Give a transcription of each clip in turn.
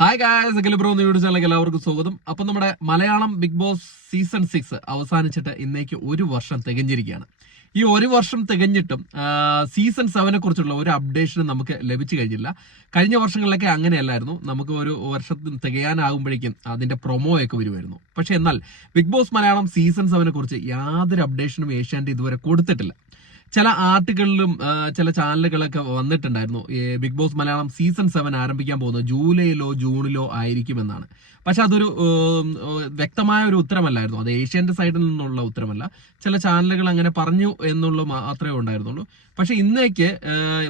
Hi guys, Akhil bro YouTube ചാനലിലേക്ക് എല്ലാവർക്കും സ്വാഗതം. അപ്പൊ നമ്മുടെ മലയാളം ബിഗ് ബോസ് സീസൺ 6 അവസാനിച്ചിട്ട് ഇന്നേക്ക് ഒരു വർഷം തികഞ്ഞിരിക്കുകയാണ്. ഈ ഒരു വർഷം തികഞ്ഞിട്ടും സീസൺ 7 കുറിച്ചുള്ള ഒരു അപ്ഡേഷനും നമുക്ക് ലഭിച്ചു കഴിഞ്ഞില്ല. കഴിഞ്ഞ വർഷങ്ങളിലൊക്കെ അങ്ങനെയല്ലായിരുന്നു. നമുക്ക് ഒരു വർഷത്തിൽ തികയാനാകുമ്പോഴേക്കും അതിന്റെ പ്രൊമോ ഒക്കെ വരുമായിരുന്നു. പക്ഷെ എന്നാൽ ബിഗ് ബോസ് മലയാളം സീസൺ 7 കുറിച്ച് യാതൊരു അപ്ഡേഷനും ഏഷ്യാനെറ്റ് ഇതുവരെ കൊടുത്തിട്ടില്ല. ചില ആർട്ടിക്കിളിലും ചില ചാനലുകളൊക്കെ വന്നിട്ടുണ്ടായിരുന്നു ബിഗ് ബോസ് മലയാളം സീസൺ 7 ആരംഭിക്കാൻ പോകുന്നത് ജൂലൈയിലോ ജൂണിലോ ആയിരിക്കുമെന്നാണ്. പക്ഷെ അതൊരു വ്യക്തമായ ഒരു ഉത്തരമല്ലായിരുന്നു. അത് ഏഷ്യാന്റെ സൈഡിൽ നിന്നുള്ള ഉത്തരമല്ല. ചില ചാനലുകൾ അങ്ങനെ പറഞ്ഞു എന്നുള്ളത് മാത്രമേ ഉണ്ടായിരുന്നുള്ളൂ. പക്ഷെ ഇന്നേക്ക്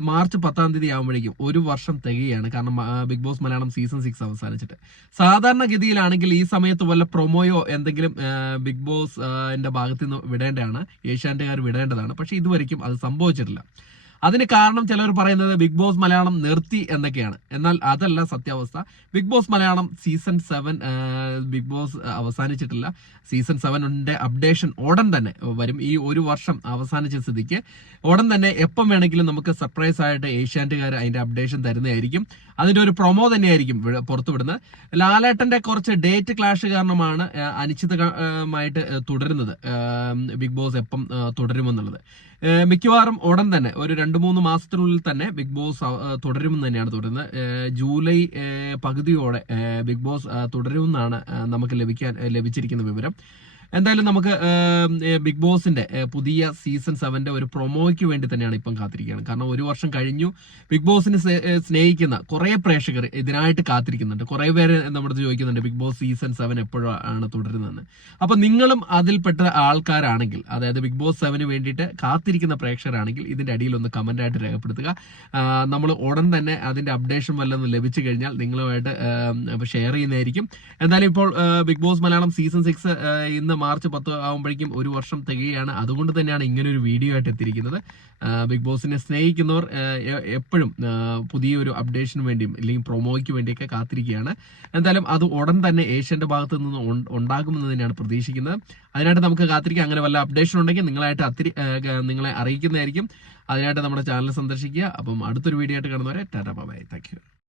മാർച്ച് 10-ാം തീയതി ആകുമ്പോഴേക്കും ഒരു വർഷം തികയാണ്. കാരണം ബിഗ് ബോസ് മലയാളം സീസൺ 6 അവസാനിച്ചിട്ട് സാധാരണഗതിയിലാണെങ്കിൽ ഈ സമയത്ത് വല്ല പ്രൊമോയോ എന്തെങ്കിലും ബിഗ് ബോസ് ഭാഗത്ത് നിന്ന് വിടേണ്ടതാണ്, ഏഷ്യാന്റുകാർ വിടേണ്ടതാണ്. പക്ഷെ ഇതുവരെയ്ക്കും അത് സംഭവിച്ചിട്ടില്ല. അതിന് കാരണം ചിലർ പറയുന്നത് ബിഗ് ബോസ് മലയാളം നിർത്തി എന്നൊക്കെയാണ്. എന്നാൽ അതല്ല സത്യാവസ്ഥ. Big boss Malayalam season 7 big boss അവസാനിച്ചിട്ടില്ല. സീസൺ 7 അപ്ഡേഷൻ ഉടൻ തന്നെ വരും. ഈ ഒരു വർഷം അവസാനിച്ച സ്ഥിതിക്ക് ഉടൻ തന്നെ എപ്പം വേണമെങ്കിലും നമുക്ക് സർപ്രൈസ് ആയിട്ട് ഏഷ്യാന്റുകാർ അതിന്റെ അപ്ഡേഷൻ തരുന്നതായിരിക്കും. അതിന്റെ ഒരു പ്രൊമോ തന്നെയായിരിക്കും പുറത്തുവിടുന്നത്. ലാലേട്ടന്റെ കുറച്ച് ഡേറ്റ് ക്ലാഷ് കാരണമാണ് അനിശ്ചിതമായിട്ട് തുടരുന്നത്. ബിഗ് ബോസ് എപ്പം തുടരുമെന്നുള്ളത് മിക്കവാറും ഉടൻ തന്നെ ഒരു 2-3 മാസത്തിനുള്ളിൽ തന്നെ ബിഗ് ബോസ് തുടരുമെന്ന് തന്നെയാണ് തുടരുന്നത്. ജൂലൈ പകുതിയോടെ ബിഗ് ബോസ് തുടരുമെന്നാണ് നമുക്ക് ലഭിച്ചിരിക്കുന്ന വിവരം. എന്തായാലും നമുക്ക് ബിഗ് ബോസിന്റെ പുതിയ സീസൺ 7 ഒരു പ്രൊമോയ്ക്ക് വേണ്ടി തന്നെയാണ് ഇപ്പം കാത്തിരിക്കുകയാണ്. കാരണം ഒരു വർഷം കഴിഞ്ഞു. ബിഗ് ബോസിനെ സ്നേഹിക്കുന്ന കുറെ പ്രേക്ഷകർ ഇതിനായിട്ട് കാത്തിരിക്കുന്നുണ്ട്. കുറെ പേര് നമ്മുടെ ചോദിക്കുന്നുണ്ട് ബിഗ് ബോസ് സീസൺ 7 എപ്പോഴാണ് തുടരുന്നതെന്ന്. അപ്പൊ നിങ്ങളും അതിൽപ്പെട്ട ആൾക്കാരാണെങ്കിൽ, അതായത് ബിഗ് ബോസ് 7 വേണ്ടിയിട്ട് കാത്തിരിക്കുന്ന പ്രേക്ഷകരാണെങ്കിൽ ഇതിന്റെ അടിയിൽ ഒന്ന് കമന്റ് ആയിട്ട് രേഖപ്പെടുത്തുക. നമ്മൾ ഉടൻ തന്നെ അതിന്റെ അപ്ഡേഷൻ വല്ലതും ലഭിച്ചു കഴിഞ്ഞാൽ നിങ്ങളുമായിട്ട് ഷെയർ ചെയ്യുന്നതായിരിക്കും. എന്തായാലും ഇപ്പോൾ ബിഗ് ബോസ് മലയാളം സീസൺ 6 ഇന്ന് മാർച്ച് 10 ആകുമ്പോഴേക്കും ഒരു വർഷം തികയാണ്. അതുകൊണ്ട് തന്നെയാണ് ഇങ്ങനെ ഒരു വീഡിയോ ആയിട്ട് എത്തിയിരിക്കുന്നത്. ബിഗ് ബോസിനെ സ്നേഹിക്കുന്നവർ എപ്പോഴും പുതിയൊരു അപ്ഡേഷന് വേണ്ടിയും അല്ലെങ്കിൽ പ്രൊമോയ്ക്ക് വേണ്ടിയൊക്കെ കാത്തിരിക്കുകയാണ്. എന്തായാലും അത് ഉടൻ തന്നെ ഏഷ്യന്റെ ഭാഗത്ത് നിന്ന് ഉണ്ടാകുമെന്ന് തന്നെയാണ് പ്രതീക്ഷിക്കുന്നത്. അതിനായിട്ട് നമുക്ക് കാത്തിരിക്കാം. അങ്ങനെ വല്ല അപ്ഡേഷൻ ഉണ്ടെങ്കിൽ നിങ്ങളെ അറിയിക്കുന്നതായിരിക്കും. അതിനായിട്ട് നമ്മുടെ ചാനൽ സന്ദർശിക്കുക. അപ്പം അടുത്തൊരു വീഡിയോ ആയിട്ട് കാണുന്നവരെ ടാറ്റാ ബൈ. Thank you.